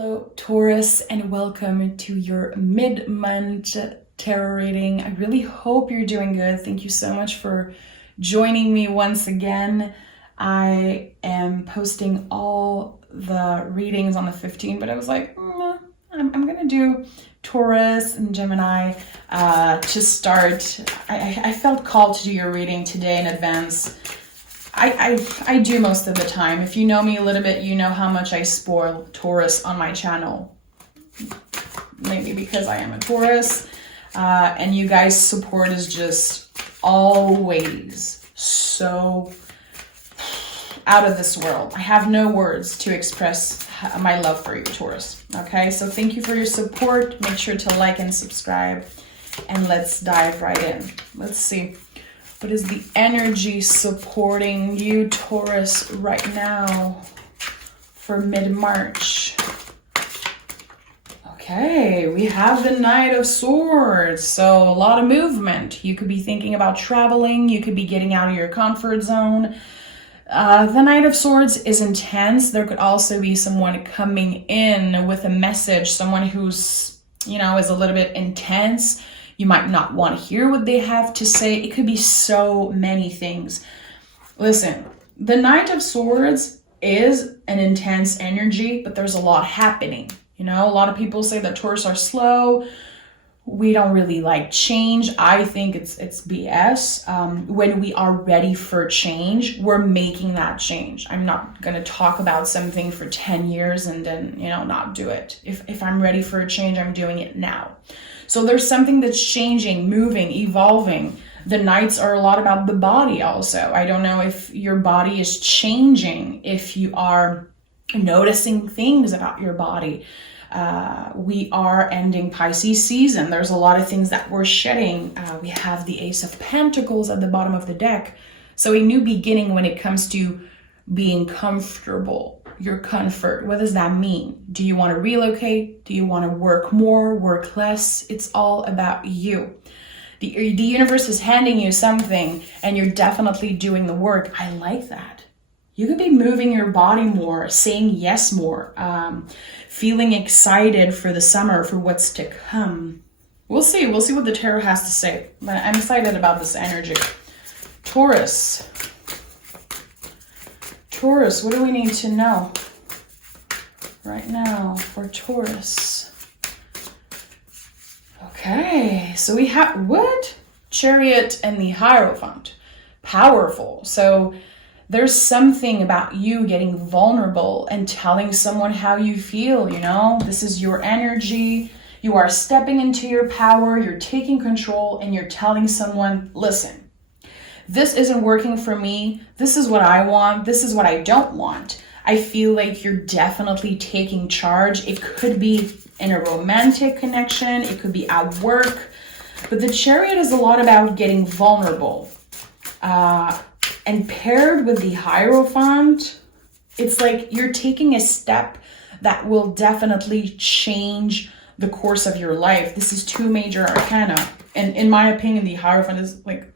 Hello, Taurus, and welcome to your mid-month tarot reading. I really hope you're doing good. Thank you so much for joining me once again. I am posting all the readings on the 15th, but I was like, I'm going to do Taurus and Gemini to start. I felt called to do your reading today in advance. I do most of the time. If you know me a little bit, you know how much I spoil Taurus on my channel. Maybe because I am a Taurus. And you guys' support is just always so out of this world. I have no words to express my love for you, Taurus. Okay, so thank you for your support. Make sure to like and subscribe. And let's dive right in. Let's see. What is the energy supporting you, Taurus, right now for mid-March? Okay, we have the Knight of Swords. So a lot of movement. You could be thinking about traveling. You could be getting out of your comfort zone. The Knight of Swords is intense. There could also be someone coming in with a message. Someone who's, is a little bit intense. You might not want to hear what they have to say. It could be so many things. Listen, the Knight of Swords is an intense energy, but there's a lot happening. A lot of people say that Taurus are slow. We don't really like change. I think it's BS. When we are ready for change, we're making that change. I'm not going to talk about something for 10 years and then, not do it. If I'm ready for a change, I'm doing it now. So there's something that's changing, moving, evolving. The Knights are a lot about the body also. I don't know if your body is changing, if you are noticing things about your body. We are ending Pisces season. There's a lot of things that we're shedding. We have the Ace of Pentacles at the bottom of the deck. So a new beginning when it comes to being comfortable. Your comfort. What does that mean? Do you want to relocate? Do you want to work more, work less? It's all about you. The universe is handing you something and you're definitely doing the work. I like that. You could be moving your body more, saying yes more, feeling excited for the summer, for what's to come. We'll see. We'll see what the tarot has to say. But I'm excited about this energy. Taurus. Taurus, what do we need to know right now for Taurus? Okay, so we have what? Chariot and the Hierophant. Powerful. So there's something about you getting vulnerable and telling someone how you feel, This is your energy. You are stepping into your power. You're taking control and you're telling someone, listen. This isn't working for me. This is what I want. This is what I don't want. I feel like you're definitely taking charge. It could be in a romantic connection. It could be at work. But the Chariot is a lot about getting vulnerable. And paired with the Hierophant, it's like you're taking a step that will definitely change the course of your life. This is two major arcana. And in my opinion, the Hierophant is like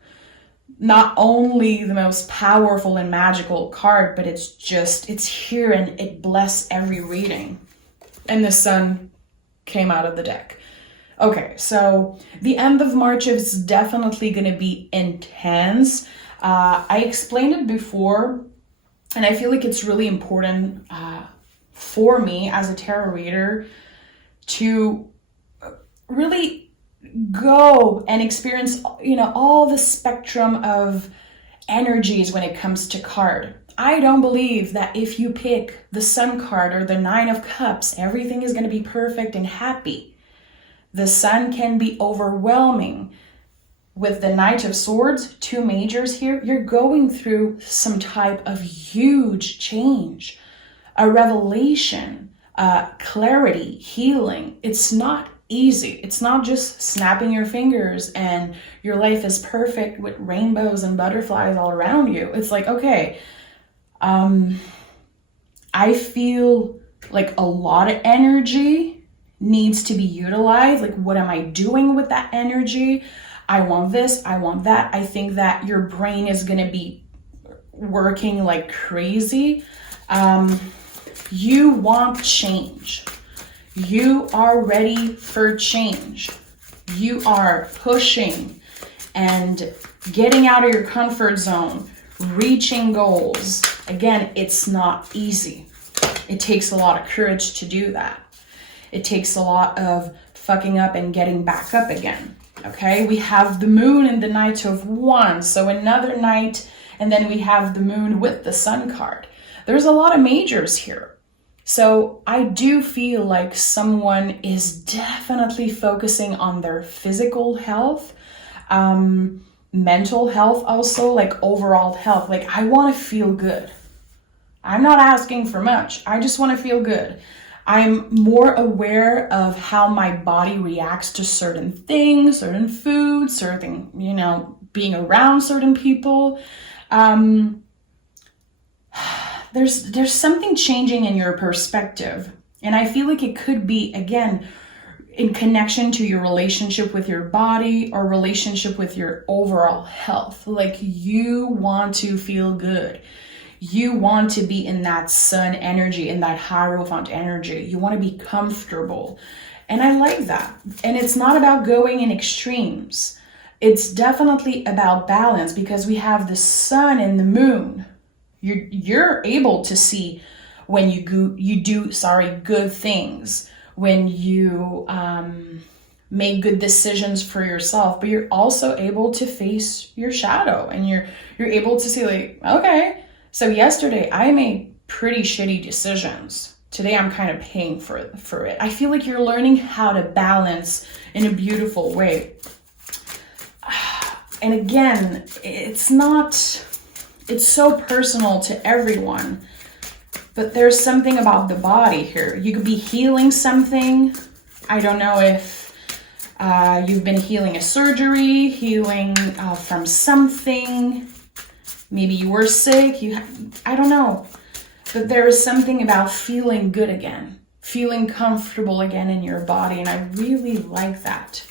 not only the most powerful and magical card, but it's here and it bless every reading. And the Sun came out of the deck. Okay, so the end of March is definitely going to be intense. I explained it before, and I feel like it's really important for me as a tarot reader to really go and experience, all the spectrum of energies when it comes to card. I don't believe that if you pick the Sun card or the Nine of Cups, everything is going to be perfect and happy. The Sun can be overwhelming. With the Knight of Swords, two majors here, you're going through some type of huge change, a revelation, clarity, healing. It's not easy. It's not just snapping your fingers and your life is perfect with rainbows and butterflies all around you. It's like, okay, I feel like a lot of energy needs to be utilized. Like, what am I doing with that energy? I want this, I want that. I think that your brain is going to be working like crazy. You want change. You are ready for change. You are pushing and getting out of your comfort zone, reaching goals. Again, it's not easy. It takes a lot of courage to do that. It takes a lot of fucking up and getting back up again. Okay, we have the moon in the Knight of Wands, so another night, and then we have the moon with the sun card. There's a lot of majors here. So I do feel like someone is definitely focusing on their physical health, mental health also, like overall health. Like, I want to feel good. I'm not asking for much. I just want to feel good. I'm more aware of how my body reacts to certain things, certain foods, certain, being around certain people. There's something changing in your perspective. And I feel like it could be, again, in connection to your relationship with your body or relationship with your overall health. Like, you want to feel good. You want to be in that sun energy, in that Hierophant energy. You want to be comfortable. And I like that. And it's not about going in extremes. It's definitely about balance, because we have the sun and the moon. You're able to see when you do good things, when you make good decisions for yourself, but you're also able to face your shadow, and you're able to see, like, okay, so yesterday I made pretty shitty decisions. Today I'm kind of paying for it. I feel like you're learning how to balance in a beautiful way. And again, it's so personal to everyone, but there's something about the body here. You could be healing something. I don't know if you've been healing a surgery, healing from something. Maybe you were sick. I don't know. But there is something about feeling good again, feeling comfortable again in your body. And I really like that.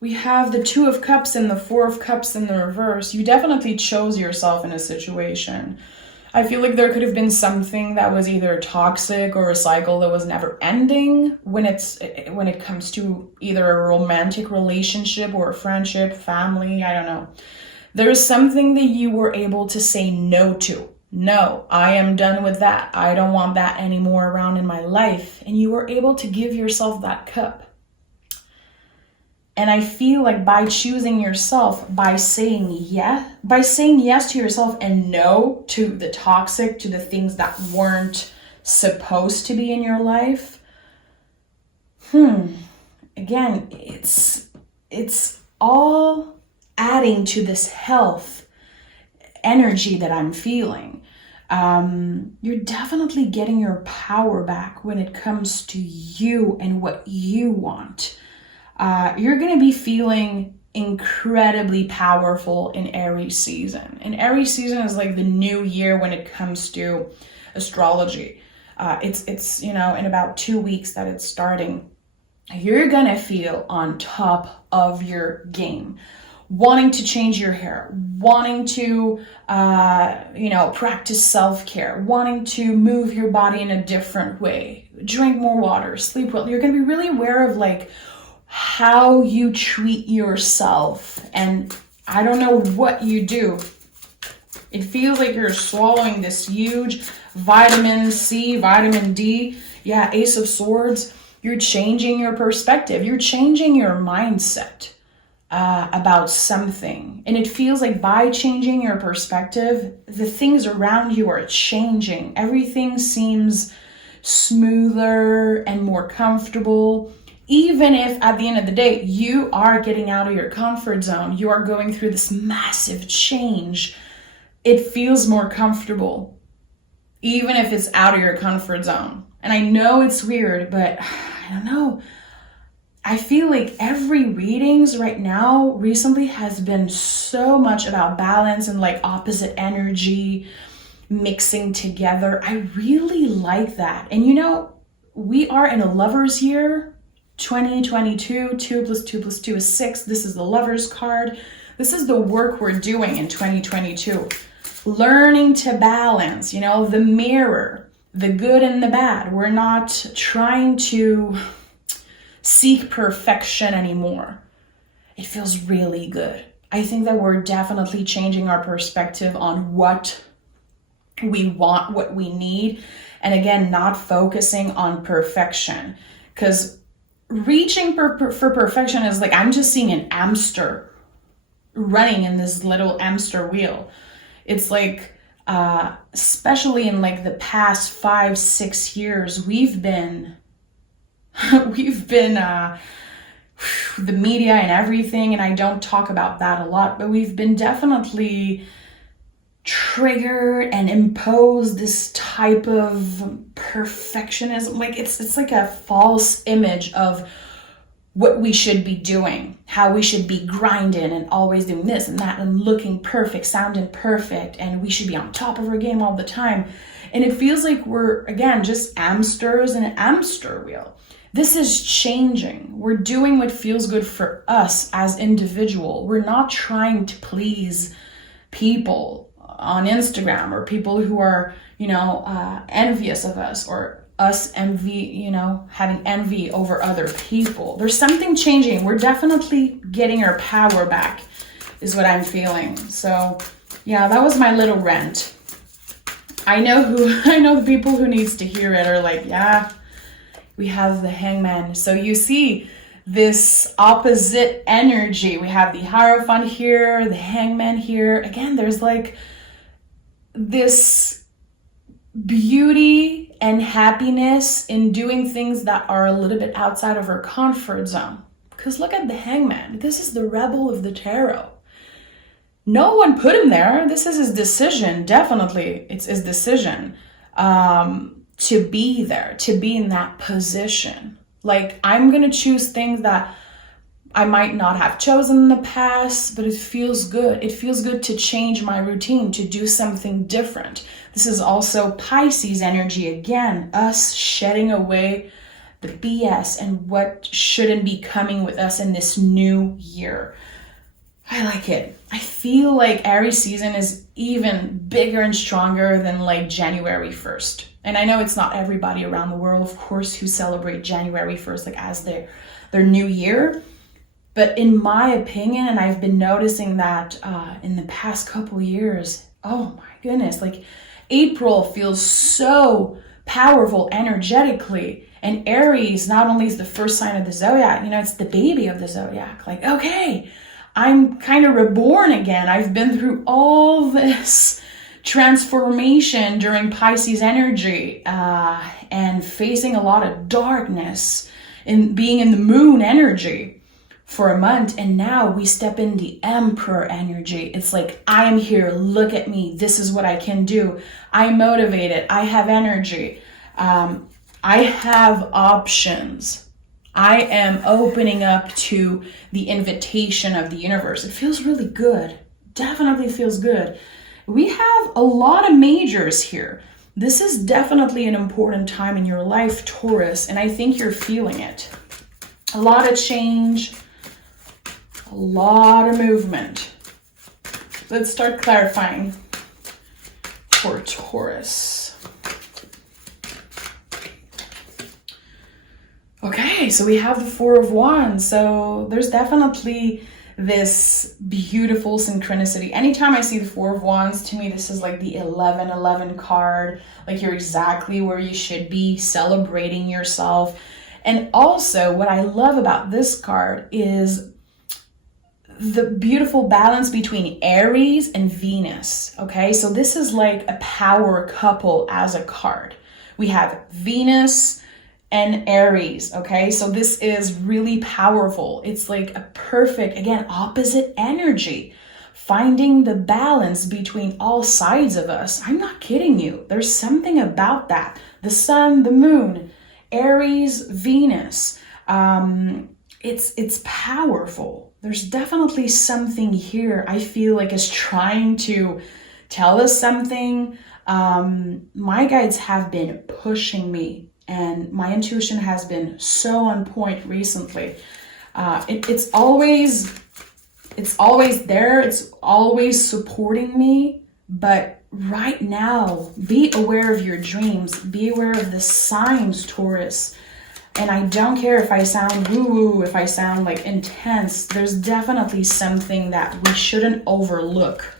We have the Two of Cups and the Four of Cups in the reverse. You definitely chose yourself in a situation. I feel like there could have been something that was either toxic or a cycle that was never ending when it comes to either a romantic relationship or a friendship, family, I don't know. There's something that you were able to say no to. No, I am done with that. I don't want that anymore around in my life. And you were able to give yourself that cup. And I feel like by choosing yourself, by saying yes to yourself and no to the toxic, to the things that weren't supposed to be in your life, again, it's all adding to this health energy that I'm feeling. You're definitely getting your power back when it comes to you and what you want. You're going to be feeling incredibly powerful in Aries season. And Aries season is like the new year when it comes to astrology. It's in about 2 weeks that it's starting. You're going to feel on top of your game, wanting to change your hair, wanting to, practice self-care, wanting to move your body in a different way, drink more water, sleep well. You're going to be really aware of like how you treat yourself. And I don't know what you do. It feels like you're swallowing this huge vitamin C, vitamin D. Yeah, Ace of Swords. You're changing your perspective. You're changing your mindset about something. And it feels like by changing your perspective, the things around you are changing. Everything seems smoother and more comfortable. Even if at the end of the day, you are getting out of your comfort zone, you are going through this massive change, it feels more comfortable, even if it's out of your comfort zone. And I know it's weird, but I don't know. I feel like every readings right now recently has been so much about balance and like opposite energy mixing together. I really like that. And we are in a lover's year. 2022, 2 + 2 + 2 is 6. This is the Lover's card. This is the work we're doing in 2022. Learning to balance, the mirror. the good and the bad. We're not trying to seek perfection anymore. It feels really good. I think that we're definitely changing our perspective on what we want, what we need, and again, not focusing on perfection. Because reaching for perfection is like, I'm just seeing an hamster running in this little hamster wheel. It's like, especially in like the past 5-6 years, we've been the media and everything, and I don't talk about that a lot, but we've been definitely triggered and imposed this type of perfectionism. Like it's like a false image of what we should be doing, how we should be grinding and always doing this and that and looking perfect, sounding perfect, and we should be on top of our game all the time. And it feels like we're, again, just hamsters in a hamster wheel. This is changing. We're doing what feels good for us as individual. We're not trying to please people on Instagram or people who are, envious of us, or us envy, having envy over other people. There's something changing. We're definitely getting our power back, is what I'm feeling. So yeah, that was my little rant. I know the people who needs to hear it are like, yeah, we have the Hangman. So you see this opposite energy. We have the Hierophant here, the Hangman here. Again, there's like this beauty and happiness in doing things that are a little bit outside of our comfort zone. Because look at the Hangman. This is the rebel of the tarot. No one put him there. This is his decision. Definitely, it's his decision. To be there, to be in that position. Like, I'm going to choose things that I might not have chosen in the past, but it feels good. It feels good to change my routine, to do something different. This is also Pisces energy. Again, us shedding away the BS and what shouldn't be coming with us in this new year. I like it. I feel like Aries season is even bigger and stronger than like January 1st. And I know it's not everybody around the world, of course, who celebrate January 1st like as their new year. But in my opinion, and I've been noticing that in the past couple years, oh my goodness, like April feels so powerful energetically. And Aries not only is the first sign of the zodiac, it's the baby of the zodiac. Like, okay, I'm kind of reborn again. I've been through all this transformation during Pisces energy and facing a lot of darkness and being in the moon energy for a month. And now we step in the Emperor energy. It's like, I am here. Look at me. This is what I can do. I'm motivated. I have energy. I have options. I am opening up to the invitation of the universe. It feels really good. Definitely feels good. We have a lot of majors here. This is definitely an important time in your life, Taurus, and I think you're feeling it. A lot of change, a lot of movement. Let's start clarifying for Taurus. Okay, so we have the Four of Wands. So there's definitely this beautiful synchronicity. Anytime I see the Four of Wands, to me, this is like the 11-11 card. Like you're exactly where you should be, celebrating yourself. And also what I love about this card is the beautiful balance between Aries and Venus. Okay, so this is like a power couple as a card. We have Venus and Aries, okay? So this is really powerful. It's like a perfect, again, opposite energy. Finding the balance between all sides of us. I'm not kidding you. There's something about that. The sun, the moon, Aries, Venus. It's powerful. There's definitely something here I feel like is trying to tell us something. My guides have been pushing me, and my intuition has been so on point recently. It's always there. It's always supporting me, but right now, be aware of your dreams. Be aware of the signs, Taurus. And I don't care if I sound woo-woo, if I sound like intense. There's definitely something that we shouldn't overlook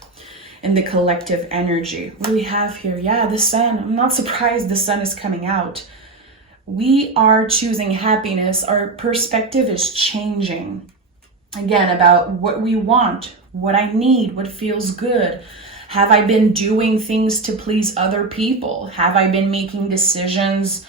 in the collective energy. What do we have here? Yeah, the sun. I'm not surprised the sun is coming out. We are choosing happiness. Our perspective is changing. Again, about what we want, what I need, what feels good. Have I been doing things to please other people? Have I been making decisions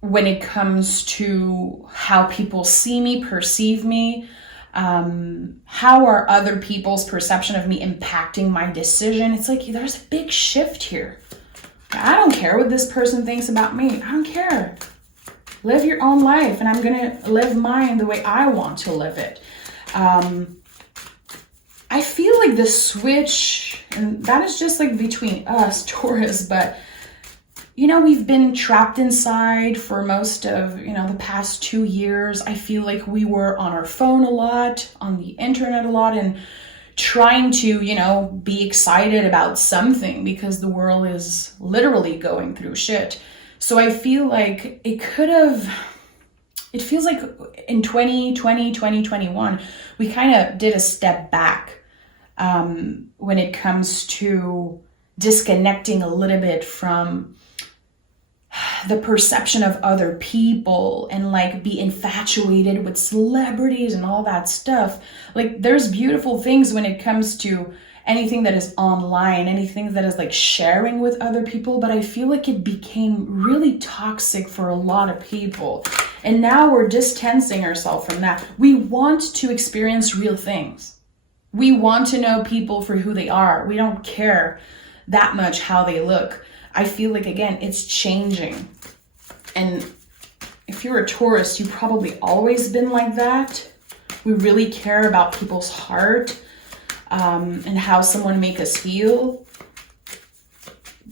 when it comes to how people see me, perceive me? How are other people's perception of me impacting my decision? It's like there's a big shift here. I don't care what this person thinks about me. I don't care. Live your own life, and I'm gonna live mine the way I want to live it. I feel like the switch, and that is just like between us, Taurus, but you know, we've been trapped inside for most of, you know, the past 2 years. I feel like we were on our phone a lot, on the internet a lot, and trying to, you know, be excited about something because the world is literally going through shit. So I feel like it feels like in 2020, 2021, we kind of did a step back when it comes to disconnecting a little bit from the perception of other people and like be infatuated with celebrities and all that stuff. Like there's beautiful things when it comes to anything that is online, anything that is like sharing with other people, but I feel like it became really toxic for a lot of people. And now we're distancing ourselves from that. We want to experience real things. We want to know people for who they are. We don't care that much how they look. I feel like, again, it's changing. And if you're a Taurus, you've probably always been like that. We really care about people's heart and how someone make us feel.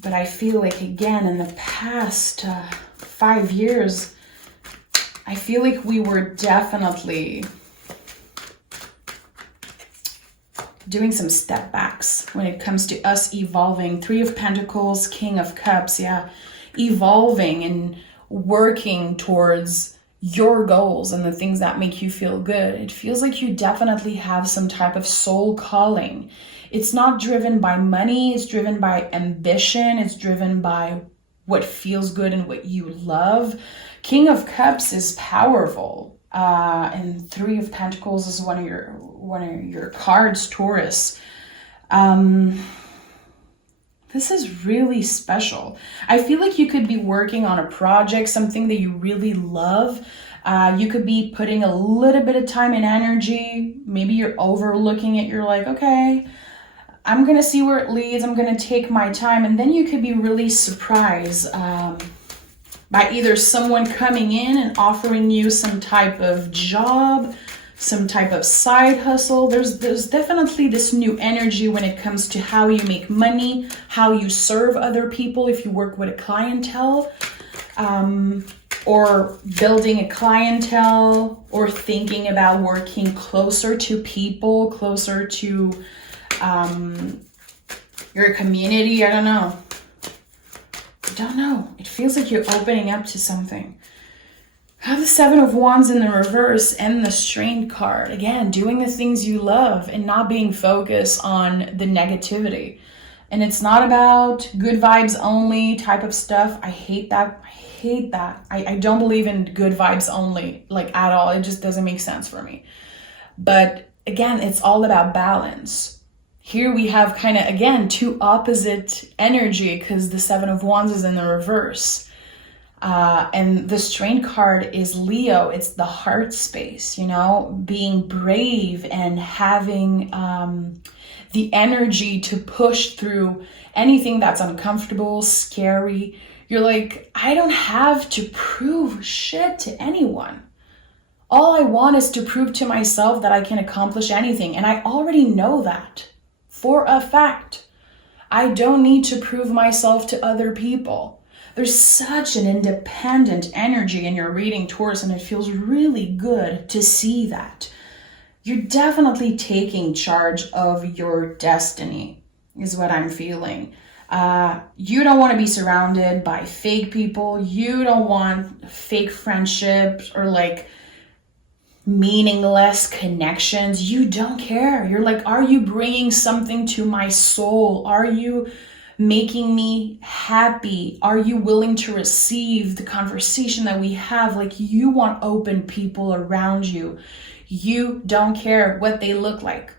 But I feel like, again, in the past 5 years, I feel like we were definitely doing some step backs when it comes to us evolving. 3 of Pentacles, King of Cups, yeah. Evolving and working towards your goals and the things that make you feel good. It feels like you definitely have some type of soul calling. It's not driven by money, it's driven by ambition, it's driven by what feels good and what you love. King of Cups is powerful. And 3 of Pentacles is one of your cards, Taurus. This is really special. I feel like you could be working on a project, something that you really love. You could be putting a little bit of time and energy. Maybe you're overlooking it. You're like, okay, I'm going to see where it leads. I'm going to take my time. And then you could be really surprised by either someone coming in and offering you some type of job, some type of side hustle. There's definitely this new energy when it comes to how you make money, how you serve other people if you work with a clientele, or building a clientele, or thinking about working closer to people, closer to your community. I don't know. It feels like you're opening up to something. Have the 7 of Wands in the reverse and the Strained card. Again, doing the things you love and not being focused on the negativity. And it's not about good vibes only type of stuff. I hate that. I don't believe in good vibes only, like at all. It just doesn't make sense for me. But again, it's all about balance. Here we have kind of, again, 2 opposite energy because the 7 of Wands is in the reverse. And the Strained card is Leo. It's the heart space, you know, being brave and having the energy to push through anything that's uncomfortable, scary. You're like, I don't have to prove shit to anyone. All I want is to prove to myself that I can accomplish anything. And I already know that for a fact. I don't need to prove myself to other people. There's such an independent energy in your reading, Taurus, and it feels really good to see that. you're definitely taking charge of your destiny, is what I'm feeling. You don't want to be surrounded by fake people. You don't want fake friendships or like meaningless connections. You don't care. You're like, are you bringing something to my soul? Are you making me happy? Are you willing to receive the conversation that we have? Like, you want open people around you. You don't care what they look like.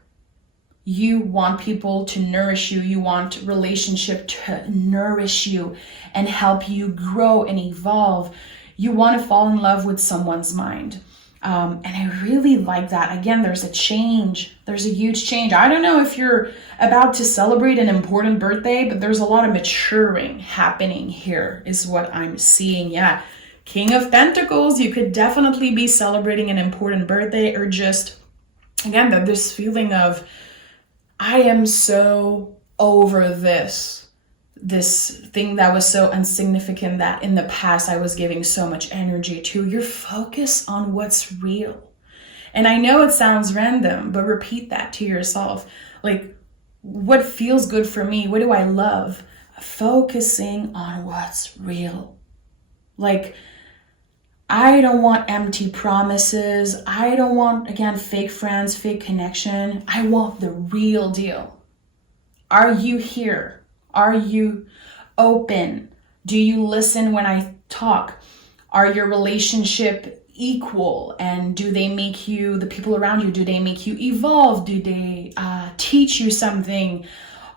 You want people to nourish you. You want relationship to nourish you and help you grow and evolve. You want to fall in love with someone's mind. And I really like that. Again, there's a change. There's a huge change. I don't know if you're about to celebrate an important birthday, but there's a lot of maturing happening here is what I'm seeing. Yeah. King of Pentacles, you could definitely be celebrating an important birthday, or just, again, this feeling of, I am so over this thing that was so insignificant that in the past I was giving so much energy to. Your focus on what's real. And I know it sounds random, but repeat that to yourself. Like, what feels good for me? What do I love? Focusing on what's real. Like, I don't want empty promises. I don't want, again, fake friends, fake connection. I want the real deal. Are you here? Are you open? Do you listen when I talk? Are your relationship equal? And do they make you, the people around you, do they make you evolve? Do they teach you something?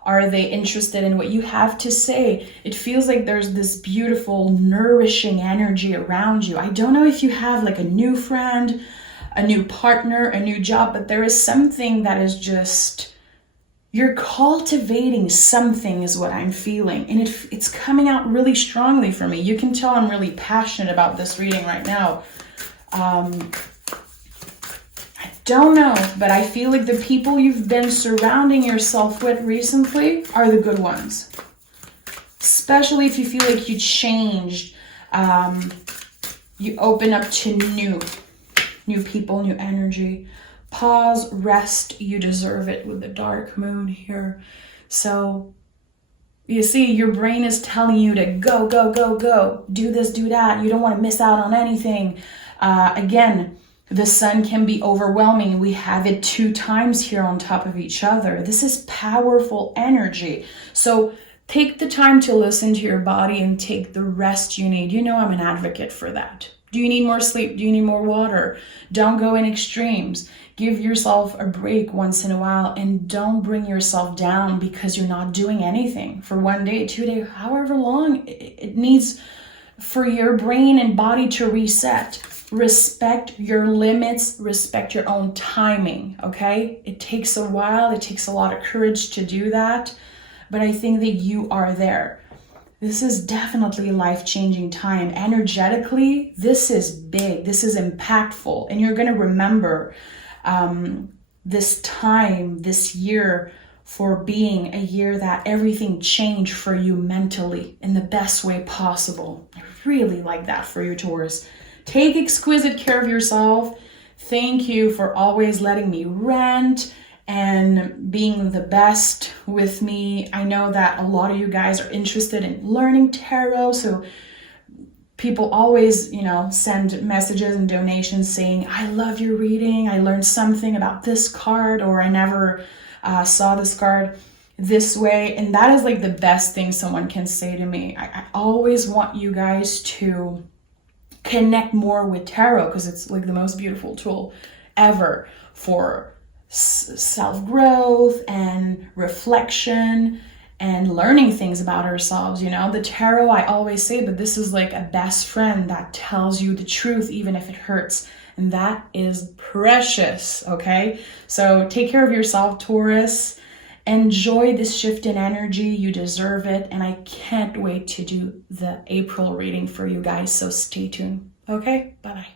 Are they interested in what you have to say? It feels like there's this beautiful, nourishing energy around you. I don't know if you have like a new friend, a new partner, a new job, but there is something that is just, you're cultivating something is what I'm feeling. And it's coming out really strongly for me. You can tell I'm really passionate about this reading right now. I don't know, but I feel like the people you've been surrounding yourself with recently are the good ones. Especially if you feel like you changed, you open up to new people, new energy. Pause, rest, you deserve it with the dark moon here. So you see, your brain is telling you to go, go, go, go. Do this, do that. You don't want to miss out on anything. Again, the sun can be overwhelming. We have it 2 times here on top of each other. This is powerful energy. So take the time to listen to your body and take the rest you need. You know I'm an advocate for that. Do you need more sleep? Do you need more water? Don't go in extremes. Give yourself a break once in a while, and don't bring yourself down because you're not doing anything for 1 day, 2 days, however long it needs for your brain and body to reset. Respect your limits, respect your own timing, okay? It takes a while, it takes a lot of courage to do that, but I think that you are there. This is definitely a life-changing time. Energetically, this is big, this is impactful, and you're gonna remember this time, this year, for being a year that everything changed for you mentally in the best way possible. I really like that for you, Taurus. Take exquisite care of yourself. Thank you for always letting me rant and being the best with me. I know that a lot of you guys are interested in learning tarot, so people always, send messages and donations saying, I love your reading. I learned something about this card, or I never saw this card this way. And that is like the best thing someone can say to me. I always want you guys to connect more with tarot because it's like the most beautiful tool ever for self-growth and reflection and learning things about ourselves. The tarot, I always say, but this is like a best friend that tells you the truth even if it hurts, and that is precious. Okay, so take care of yourself, Taurus. Enjoy this shift in energy. You deserve it, and I can't wait to do the April reading for you guys, so stay tuned. Okay, bye-bye.